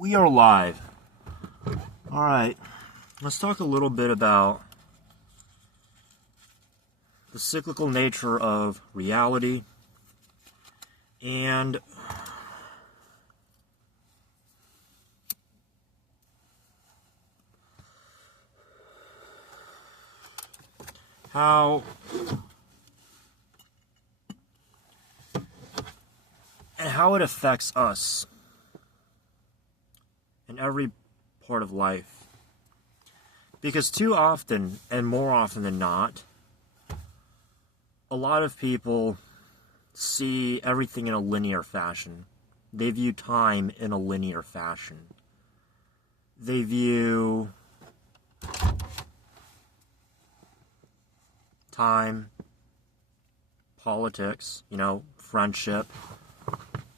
We are live. Alright, let's talk a little bit about the cyclical nature of reality and how it affects us in every part of life. Because too often, and more often than not, a lot of people see everything in a linear fashion. They view time in a linear fashion. They view time, politics, friendship,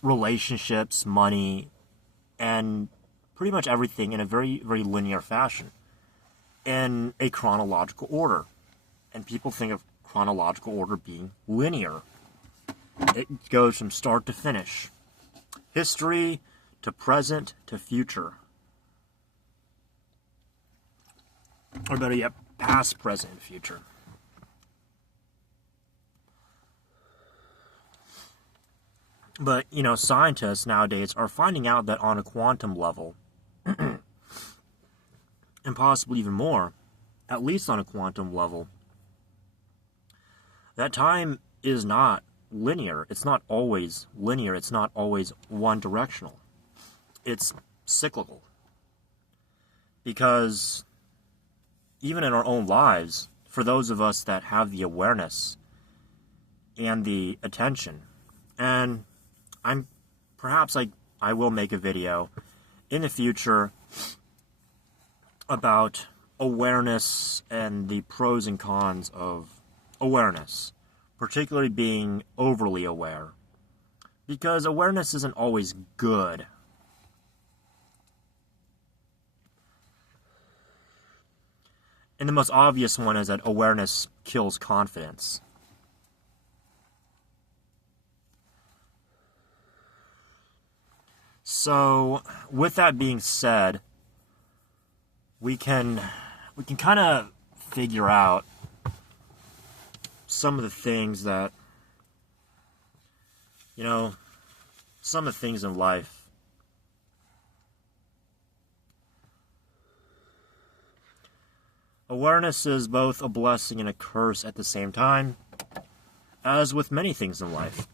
relationships, money, and pretty much everything in a very, very linear fashion, in a chronological order. And people think of chronological order being linear. It goes from start to finish. History to present to future. Or better yet, past, present, and future. But, scientists nowadays are finding out that on a quantum level, and possibly even more, at least on a quantum level, that time is not linear. It's not always linear. It's not always one-directional. It's cyclical. Because even in our own lives, for those of us that have the awareness and the attention, and I will make a video in the future about awareness and the pros and cons of awareness, particularly being overly aware, because awareness isn't always good. And the most obvious one is that awareness kills confidence. So, with that being said, we can kind of figure out some of the things that, some of the things in life. Awareness is both a blessing and a curse at the same time, as with many things in life.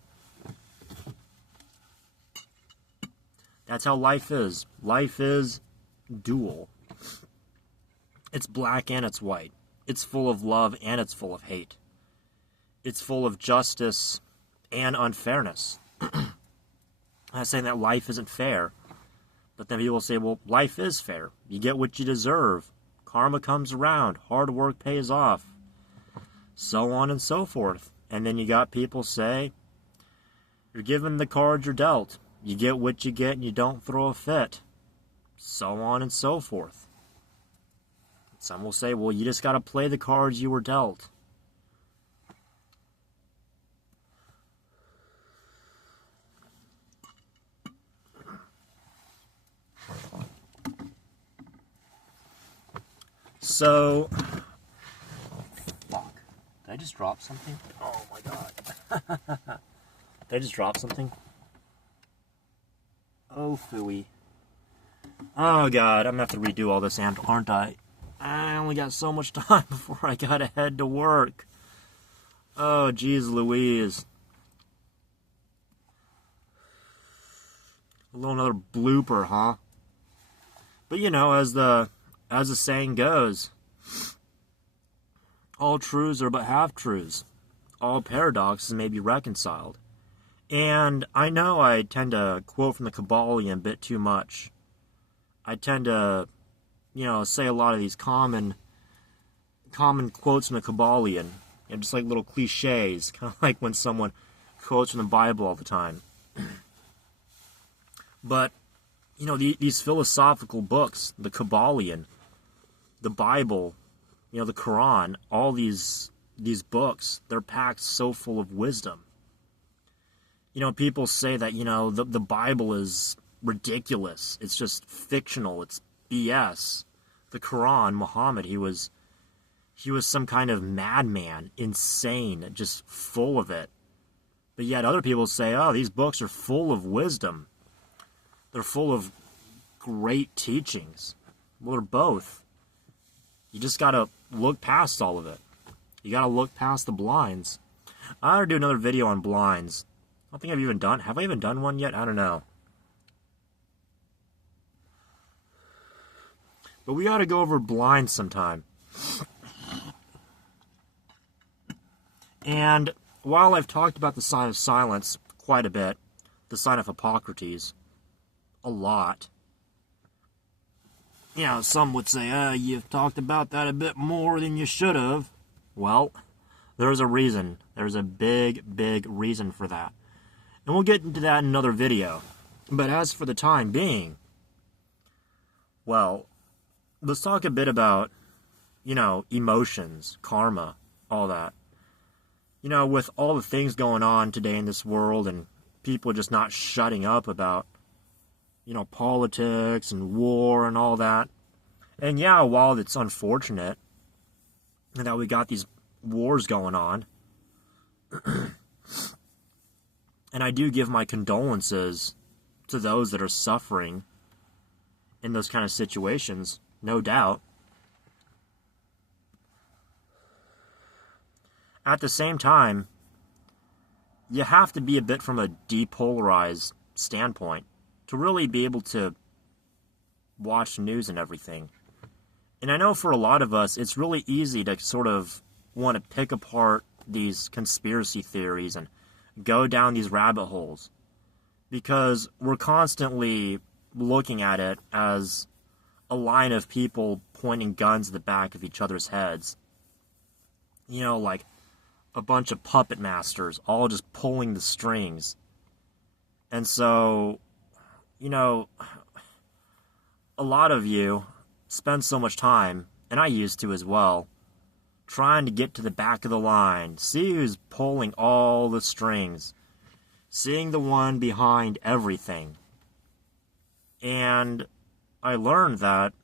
That's how life is. Life is dual. It's black and it's white. It's full of love and it's full of hate. It's full of justice and unfairness. I'm not saying that life isn't fair, but then people say, well, life is fair. You get what you deserve. Karma comes around. Hard work pays off. So on and so forth. And then you got people say, you're given the cards you're dealt. You get what you get and you don't throw a fit. So on and so forth. Some will say, well, you just got to play the cards you were dealt. So, fuck. Did I just drop something? Oh my god. Did I just drop something? Oh, phooey. Oh god, I'm gonna have to redo all this, aren't I? I only got so much time before I gotta head to work. Oh, geez Louise. A little another blooper, huh? But as the saying goes, all truths are but half-truths. All paradoxes may be reconciled. And I know I tend to quote from the Kybalion a bit too much. I tend to, say a lot of these common quotes from the Kybalion. Just like little cliches, kind of like when someone quotes from the Bible all the time. But, these philosophical books, the Kybalion, the Bible, the Quran, all these books, they're packed so full of wisdom. People say that, the Bible is ridiculous. It's just fictional. It's BS. The Quran, Muhammad, he was some kind of madman, insane, just full of it. But yet other people say, oh, these books are full of wisdom. They're full of great teachings. Well, they're both. You just got to look past all of it. You got to look past the blinds. I ought to do another video on blinds. I don't think I've even done... Have I even done one yet? I don't know. But we ought to go over blinds sometime. And while I've talked about the sign of silence quite a bit, the sign of Hippocrates, a lot, you know, some would say, you've talked about that a bit more than you should have. Well, there's a reason. There's a big, big reason for that. And we'll get into that in another video. But as for the time being, well, let's talk a bit about, you know, emotions, karma, all that. You know, with all the things going on today in this world and people just not shutting up about, you know, politics and war and all that. And yeah, while it's unfortunate that we got these wars going on, and I do give my condolences to those that are suffering in those kind of situations, no doubt. At the same time, you have to be a bit from a depolarized standpoint to really be able to watch news and everything. And I know for a lot of us, it's really easy to sort of want to pick apart these conspiracy theories and go down these rabbit holes because we're constantly looking at it as a line of people pointing guns at the back of each other's heads. You know, like a bunch of puppet masters all just pulling the strings. And so, you know, a lot of you spend so much time, and I used to as well, trying to get to the back of the line, see who's pulling all the strings, seeing the one behind everything. And I learned that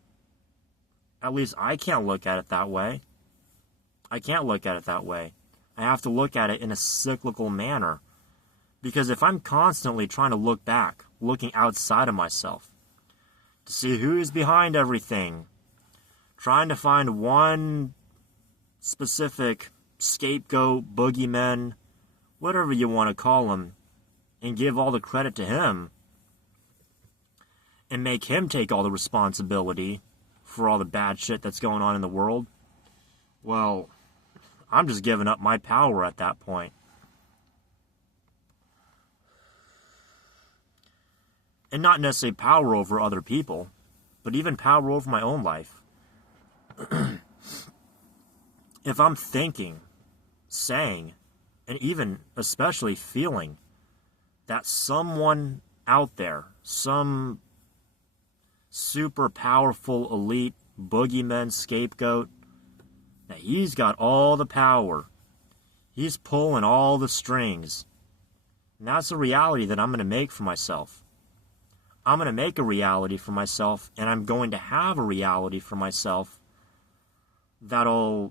at least I can't look at it that way. I can't look at it that way. I have to look at it in a cyclical manner. Because if I'm constantly trying to look back, looking outside of myself, to see who is behind everything, trying to find one specific scapegoat, boogeyman, whatever you want to call him, and give all the credit to him, and make him take all the responsibility for all the bad shit that's going on in the world, well, I'm just giving up my power at that point. And not necessarily power over other people, but even power over my own life. If I'm thinking, saying, and even especially feeling that someone out there, some super powerful elite boogeyman scapegoat, that he's got all the power, he's pulling all the strings, and that's a reality that I'm going to make for myself. I'm going to make a reality for myself, and I'm going to have a reality for myself that'll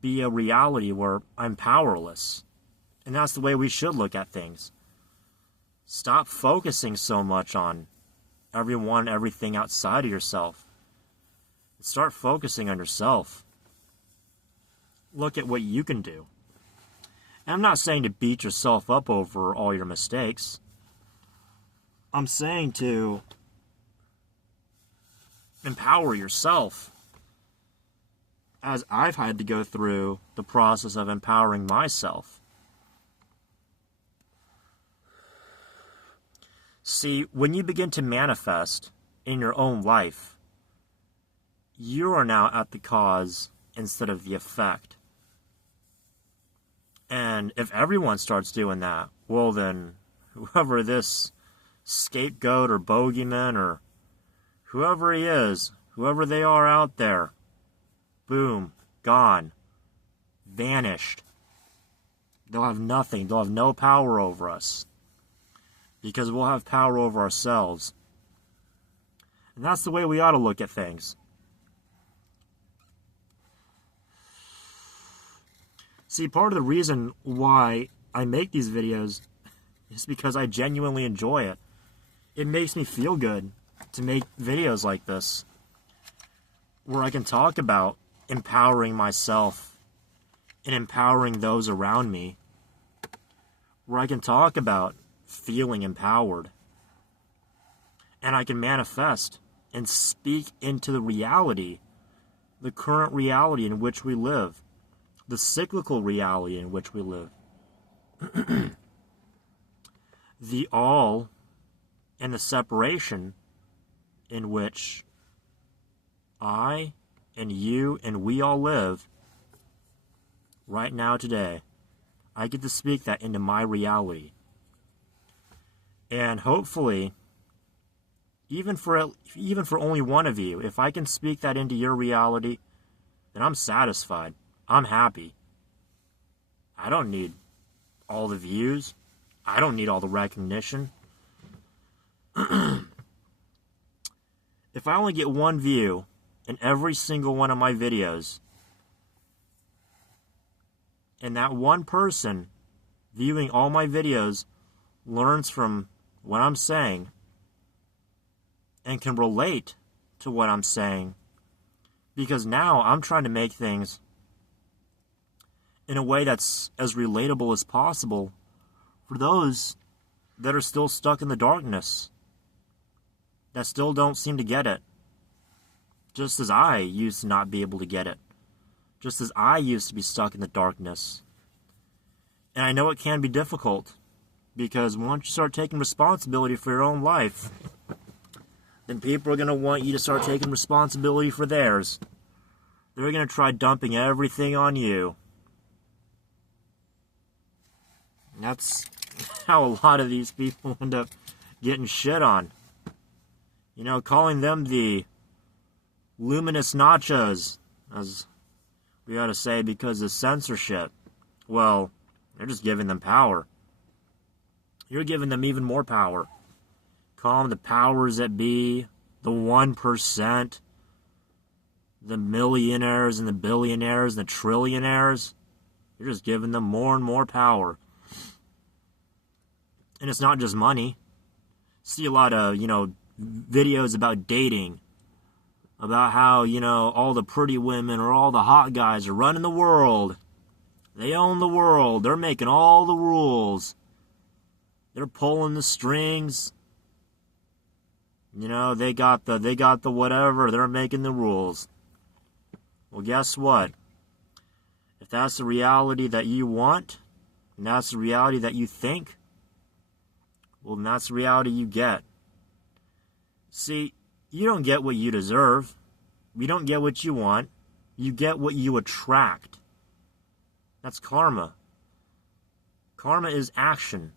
be a reality where I'm powerless. And that's the way we should look at things. Stop focusing so much on everyone, everything outside of yourself. Start focusing on yourself. Look at what you can do. And I'm not saying to beat yourself up over all your mistakes. I'm saying to empower yourself, as I've had to go through the process of empowering myself. See, when you begin to manifest in your own life, you are now at the cause instead of the effect. And if everyone starts doing that, well then, whoever this scapegoat or bogeyman or whoever he is, whoever they are out there, boom, gone, vanished. They'll have nothing. They'll have no power over us. because we'll have power over ourselves. And that's the way we ought to look at things. See, part of the reason why I make these videos is because I genuinely enjoy it. It makes me feel good to make videos like this, where I can talk about empowering myself and empowering those around me, where I can talk about feeling empowered, and I can manifest and speak into the reality, the current reality in which we live, the cyclical reality in which we live, the all and the separation in which I and you and we all live right now today. I get to speak that into my reality. And hopefully, even for only one of you, if I can speak that into your reality, then I'm satisfied. I'm happy. I don't need all the views. I don't need all the recognition. If I only get one view in every single one of my videos, and that one person viewing all my videos learns from what I'm saying and can relate to what I'm saying, because now I'm trying to make things in a way that's as relatable as possible for those that are still stuck in the darkness, that still don't seem to get it, just as I used to not be able to get it, just as I used to be stuck in the darkness. And I know it can be difficult, because once you start taking responsibility for your own life, then people are going to want you to start taking responsibility for theirs. They're going to try dumping everything on you. And that's how a lot of these people end up getting shit on. You know, calling them the luminous nachos, as we ought to say, because of censorship. Well, they're just giving them power. You're giving them even more power. Call them the powers that be, the 1%, the millionaires and the billionaires and the trillionaires. You're just giving them more and more power. And it's not just money. See a lot of, videos about dating, about how, all the pretty women or all the hot guys are running the world. They own the world. They're making all the rules. They're pulling the strings. They got the whatever. They're making the rules. Well, guess what? If that's the reality that you want, and that's the reality that you think, well, then that's the reality you get. See, you don't get what you deserve. You don't get what you want. You get what you attract. That's karma. Karma is action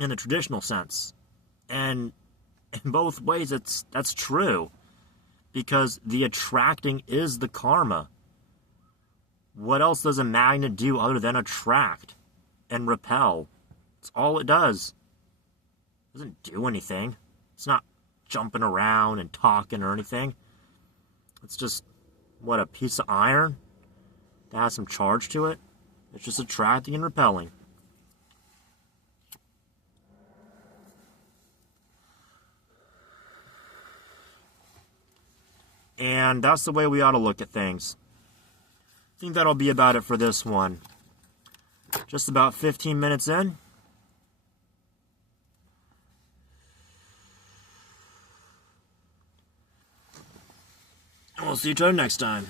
in the traditional sense. And in both ways, that's true. Because the attracting is the karma. What else does a magnet do other than attract and repel? That's all it does. It doesn't do anything. It's not jumping around and talking or anything. It's just, a piece of iron that has some charge to it? It's just attracting and repelling. And that's the way we ought to look at things. I think that'll be about it for this one. Just about 15 minutes in. We'll see each other next time.